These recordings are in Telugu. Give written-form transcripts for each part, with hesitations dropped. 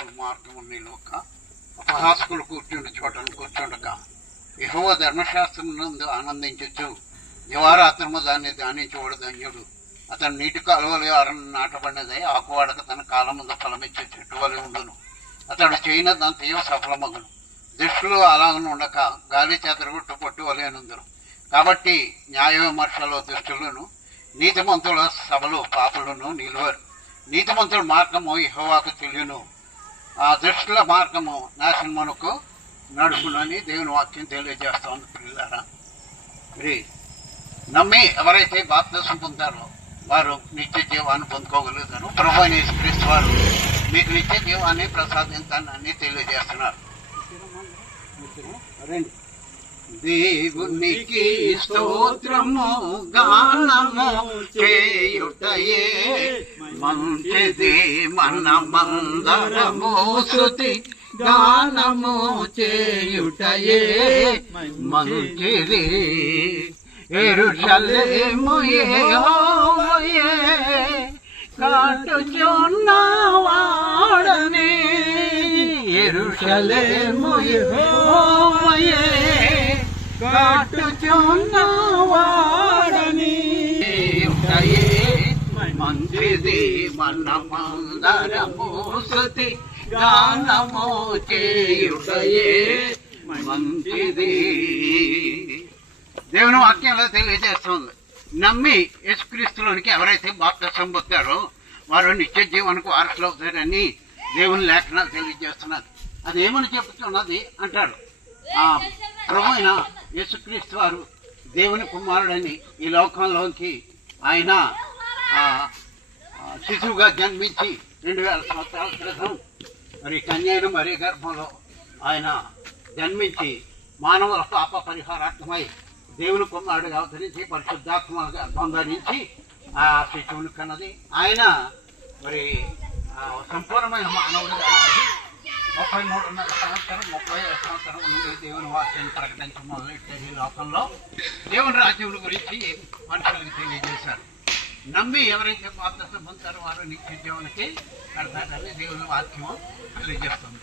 పాపుల మార్గము నిలువక అపహాసకులు కూర్చుండి చోటను కూర్చుండక యెహోవా ధర్మశాస్త్రం నందు ఆనందించచ్చు. దివారాత్రము దాన్ని ధ్యానించబడు ధన్యుడు. అతను నీటి కాలువలు నాటబడినదై ఆకువాడక తన కాలముందు ఫలమిచ్చే చెట్టు వలె ఉండును. అతడు చేయనదంతయో సఫలమగును. దుష్టులు అలాగను ఉండక గాలి చెదరగొట్టు పొట్టు వలెనుందురు. కాబట్టి న్యాయ విమర్శలో దుష్టులను, నీతిమంతుల సభలో పాపులను నిలువరు. నీతిమంతుల మార్గము యెహోవాకు తెలియను, ఆ దుష్టుల మార్గము నాశనమునకు నడుపునని దేవుని వాక్యం తెలియజేస్తా ఉంది. పిల్లారా, నమ్మి ఎవరైతే బాప్తిసం పొందారో వారు నిత్య జీవాన్ని పొందుకోగలుగుతారు. ప్రభువైన యేసుక్రీస్తు వారు మీకు నిత్య జీవాన్ని ప్రసాదించాలని తెలియజేస్తున్నారు. దేవునికి స్తోత్రము గానము చేయుటయే మంచిది, మనమందరము స్తుతి గానము చేయుటయే మంచిది. యెరూషలేము యెహోవాయే కాటుచున్నవాడని, యెరూషలేము యెహోవాయే కాటుచున్నవాడని మంచిది, మనమందరము స్తుతి గానము చేయుటయే మంచిది. దేవుని వాక్యంలో తెలియజేస్తుంది, నమ్మి యేసుక్రీస్తులోనికి ఎవరైతే బాప్తిసం పొందారో వారు నిత్య జీవనకు వారసులు అవుతారని దేవుని లేఖనాలు తెలియజేస్తున్నారు. అదేమని చెప్తున్నది అంటాడు, ప్రభు అయిన యేసుక్రీస్తు వారు దేవుని కుమారుడని ఈ లోకంలోకి ఆయన శిశువుగా జన్మించి 2000 సంవత్సరాల క్రితం మరి కన్యైన మరి గర్భంలో ఆయన జన్మించి మానవుల పాప పరిహారార్థమై దేవుని కుమారుడిగా అవతరించి పరిశుద్ధాత్మగా ధరించి ఆ శిశువుని కన్నది. ఆయన మరి సంపూర్ణమైన మానవుడిగా 33.5 సంవత్సరం 35 సంవత్సరం నుండి దేవుని వాక్యాన్ని ప్రకటించడం మొదలెట్టారు. ఈ లోకంలో దేవుని రాజ్యం గురించి మనుషులకు తెలియజేశారు. నమ్మి ఎవరైతే బాప్తిసం పొందుతారో వారు నిత్య జీవనకి కడతారని దేవుని వాక్యం తెలియజేస్తుంది.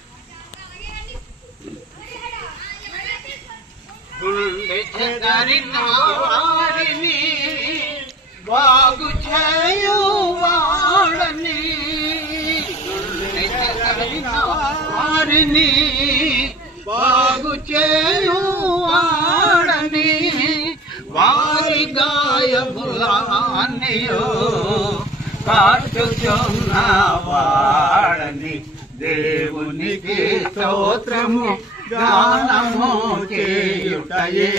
గుండె చెదరిన వారిని బాగు చేయువాడని, గుండె చెదరిన వారిని బాగు చేయువాడని, వారి గాయములన్నీయో కాటుచున్నవాడని, దేవునికి స్తోత్రము గానము చేయుటయే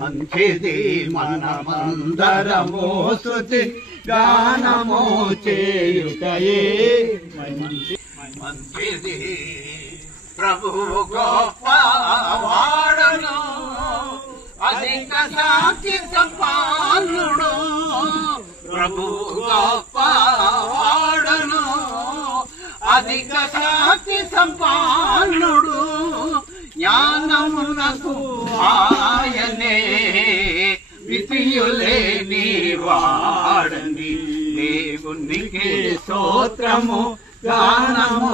మంచిది, మనమందరము స్తుతి గానము చేయుటయే మంచిది. ప్రభువు గొప్ప వాడను, అధిక సాక్షి సంపన్నుడు. ప్రభువు గొప్ప వాడను, అధిక సాక్షి సంపన్నుడు. జ్ఞానమునకు ఆయనే విధియులేని వాడని, దేవునికి స్తోత్రము గానము